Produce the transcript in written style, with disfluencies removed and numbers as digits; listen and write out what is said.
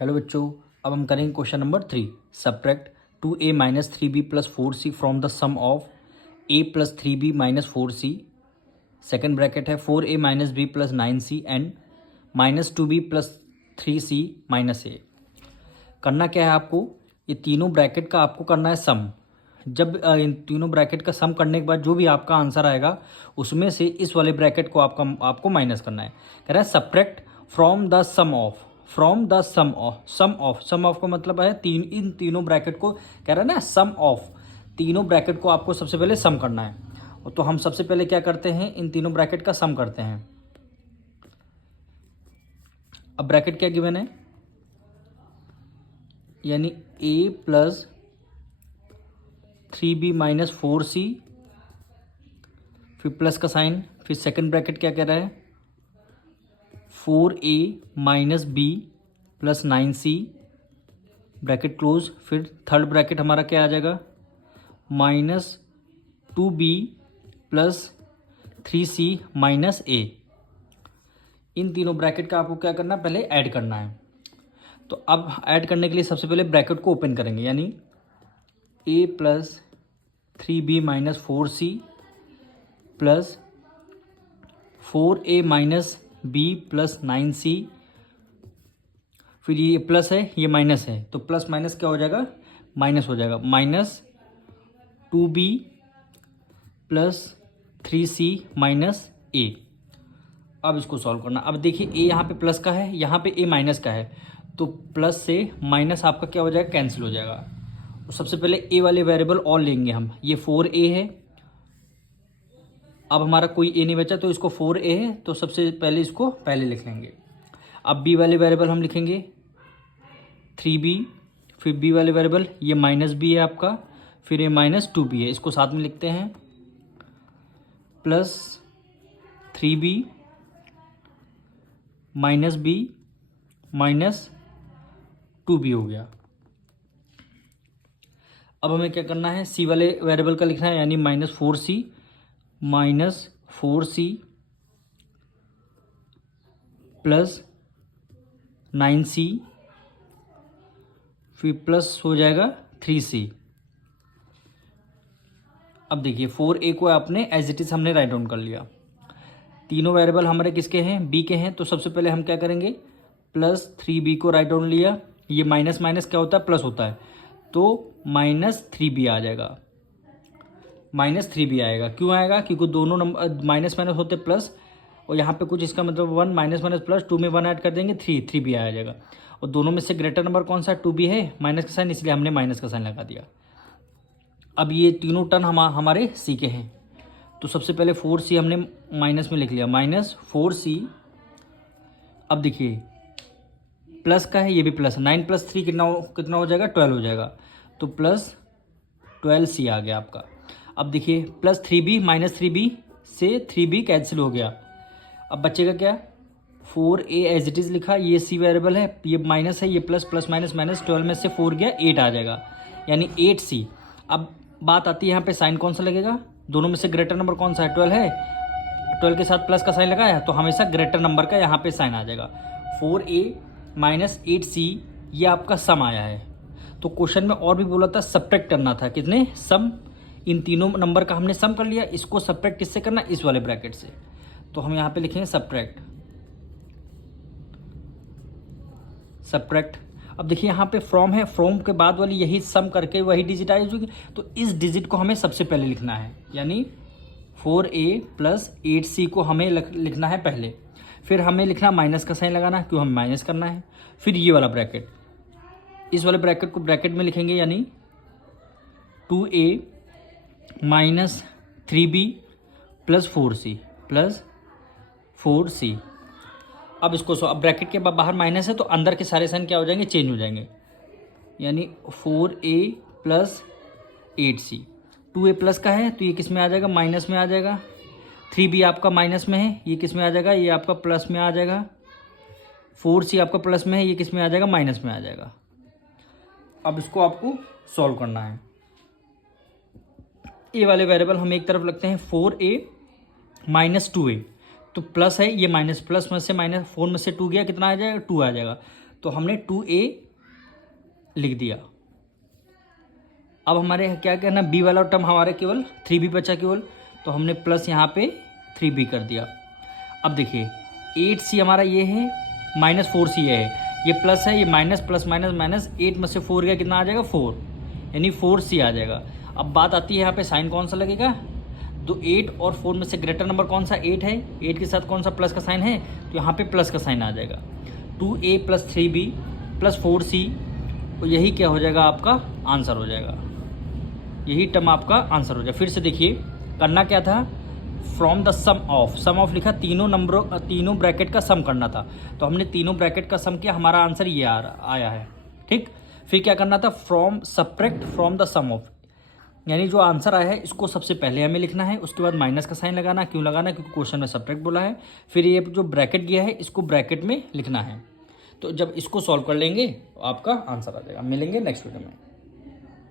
Hello बच्चों, अब हम करेंगे question number 3। Subtract 2a minus 3b plus 4c from the sum of a plus 3b minus 4c। Second bracket है 4a minus b plus 9c and minus 2b plus 3c minus a। करना क्या है आपको, ये तीनों bracket का आपको करना है सम। जब इन तीनों ब्रैकेट का सम करने के बाद जो भी आपका आंसर आएगा उसमें से इस वाले ब्रैकेट को आपको माइनस करना है। कह रहा है subtract from the sum of, from the sum of, sum of का मतलब है इन तीनों ब्रैकेट को कह रहा है ना, सम ऑफ तीनों ब्रैकेट को आपको सबसे पहले सम करना है। तो हम सबसे पहले क्या करते हैं, इन तीनों ब्रैकेट का सम करते हैं। अब ब्रैकेट क्या गिवन है, यानी a plus 3b minus 4c, फिर प्लस का साइन, फिर सेकंड ब्रैकेट क्या कह रहा है 4a minus b plus 9c bracket close. फिर थर्ड ब्रैकेट हमारा क्या आ जाएगा minus 2b plus 3c minus a। इन तीनों ब्रैकेट का आपको क्या करना है, पहले ऐड करना है। तो अब ऐड करने के लिए सबसे पहले ब्रैकेट को ओपन करेंगे, यानी a plus 3b minus 4c plus 4a minus b plus 9c। फिर ये प्लस है ये माइनस है, तो प्लस माइनस क्या हो जाएगा, माइनस हो जाएगा। Minus 2b plus 3c minus a। अब इसको सॉल्व करना। अब देखिए a यहाँ पे प्लस का है, यहाँ पे a माइनस का है, तो प्लस से माइनस आपका क्या हो जाएगा, कैंसिल हो जाएगा। तो सबसे पहले a वाले वेरिएबल और लेंगे हम, ये 4a है। अब हमारा कोई a नहीं बचा तो इसको 4a है, तो सबसे पहले इसको पहले लिख लेंगे। अब b वाले वेरिएबल हम लिखेंगे 3b, फिर b वाले वेरिएबल ये माइनस b है आपका, फिर ये माइनस 2b है, इसको साथ में लिखते हैं plus 3b minus b minus 2b हो गया। अब हमें क्या करना है, c वाले वेरिएबल का लिखना है, यानी माइनस 4c प्लस 9c, फिर प्लस हो जाएगा 3c। अब देखिए 4a को आपने एज इट इज हमने राइट डाउन कर लिया। तीनों वेरिएबल हमारे किसके हैं, b के हैं, तो सबसे पहले हम क्या करेंगे, प्लस 3b को राइट डाउन लिया। ये माइनस माइनस क्या होता है, प्लस होता है, तो माइनस 3b आ जाएगा। माइनस 3b आएगा, क्यों आएगा, क्योंकि दोनों नंबर माइनस माइनस होते प्लस, और यहाँ पे कुछ इसका मतलब 1 माइनस माइनस प्लस 2 में 1 ऐड कर देंगे 3b आ जाएगा। और दोनों में से ग्रेटर नंबर कौन सा, 2b है, माइनस का साइन, इसलिए हमने माइनस का साइन लगा दिया। अब ये तीनों टर्म हमारे सी के हैं, तो सबसे पहले 4c हमने माइनस में लिख लिया, माइनस 4c। अब देखिए प्लस का है, ये भी प्लस, 9 प्लस 3 कितना हो जाएगा, 12 हो जाएगा, तो प्लस 12c आ गया आपका। अब देखिए प्लस 3b माइनस 3b से 3b कैंसिल हो गया। अब बचेगा क्या, 4a एज इट इज़ लिखा, ये c वेरिएबल है, ये माइनस है, ये प्लस, प्लस माइनस माइनस, 12 में से 4 गया 8 आ जाएगा, यानी 8c। अब बात आती है यहाँ पे साइन कौन सा लगेगा, दोनों में से ग्रेटर नंबर कौन सा है, 12 है, 12 के साथ प्लस का साइन लगाया तो हमेशा ग्रेटर नंबर का यहाँ पे साइन आ जाएगा। 4a माइनस 8c ये आपका सम आया है। तो क्वेश्चन में और भी बोला था सब्ट्रैक्ट करना था, कितने, सम। इन तीनों नंबर का हमने सम कर लिया, इसको सब्ट्रैक्ट किससे करना, इस वाले ब्रैकेट से। तो हम यहाँ पे लिखेंगे सब्ट्रैक्ट। अब देखिए यहाँ पे फ्रॉम है, फ्रॉम के बाद वाली यही सम करके वही डिजिट आई होगी, तो इस डिजिट को हमें सबसे पहले लिखना है, यानी 4a प्लस 8c को हमें लिखना है पहले। फिर हमें लिखना माइनस का साइन लगाना है, क्यों हमें माइनस करना है। फिर ये वाला ब्रैकेट, इस वाले ब्रैकेट को ब्रैकेट में लिखेंगे, यानी 2a minus 3b plus 4c। अब इसको अब ब्रैकेट के बाहर माइनस है, तो अंदर के सारे साइन क्या हो जाएंगे, चेंज हो जाएंगे, यानी 4a plus 8c। 2a plus का है तो ये किस में आ जाएगा, माइनस में आ जाएगा। 3b आपका माइनस में है, ये किस में आ जाएगा, ये आपका प्लस में आ जाएगा। 4c आपका प्लस में है, ये किस में आ जाएगा, माइनस में आ जाएगा। अब इसको आपको सॉल्व करना है। ए वाले वेरिएबल हम एक तरफ लगते हैं, 4a माइनस 2a, तो प्लस है, ये माइनस, प्लस में से माइनस 4 में से 2 गया, कितना आ जाएगा, 2 आ जाएगा। तो हमने 2a लिख दिया। अब हमारे क्या करना, b वाला टर्म हमारे केवल 3b बचा केवल, तो हमने प्लस यहाँ पे 3b कर दिया। अब देखिए 8c हमारा ये है, माइनस 4c है, ये प्लस है, ये माइनस, प्लस माइनस माइनस, 8 में से 4 गया कितना आ जाएगा 4, यानी 4c आ जाएगा। अब बात आती है यहाँ पे साइन कौन सा लगेगा, तो 8 और 4 में से ग्रेटर नंबर कौन सा, 8 है, 8 के साथ कौन सा प्लस का साइन है, तो यहाँ पे प्लस का साइन आ जाएगा। 2a plus 3b plus 4c, तो यही क्या हो जाएगा, आपका आंसर हो जाएगा, यही टर्म आपका आंसर हो जाएगा। फिर से देखिए करना क्या था, फ्रॉम द सम ऑफ लिखा, तीनों ब्रैकेट का सम करना था, तो हमने तीनों ब्रैकेट का सम किया, हमारा आंसर ये आया है। ठीक, फिर क्या करना था, subtract from the sum of, यानी जो आंसर आया है इसको सबसे पहले हमें लिखना है, उसके बाद माइनस का साइन लगाना। क्यों लगाना, क्योंकि क्वेश्चन में सब्ट्रैक्ट बोला है। फिर ये जो ब्रैकेट गया है इसको ब्रैकेट में लिखना है। तो जब इसको सॉल्व कर लेंगे तो आपका आंसर आ जाएगा। मिलेंगे नेक्स्ट वीडियो में।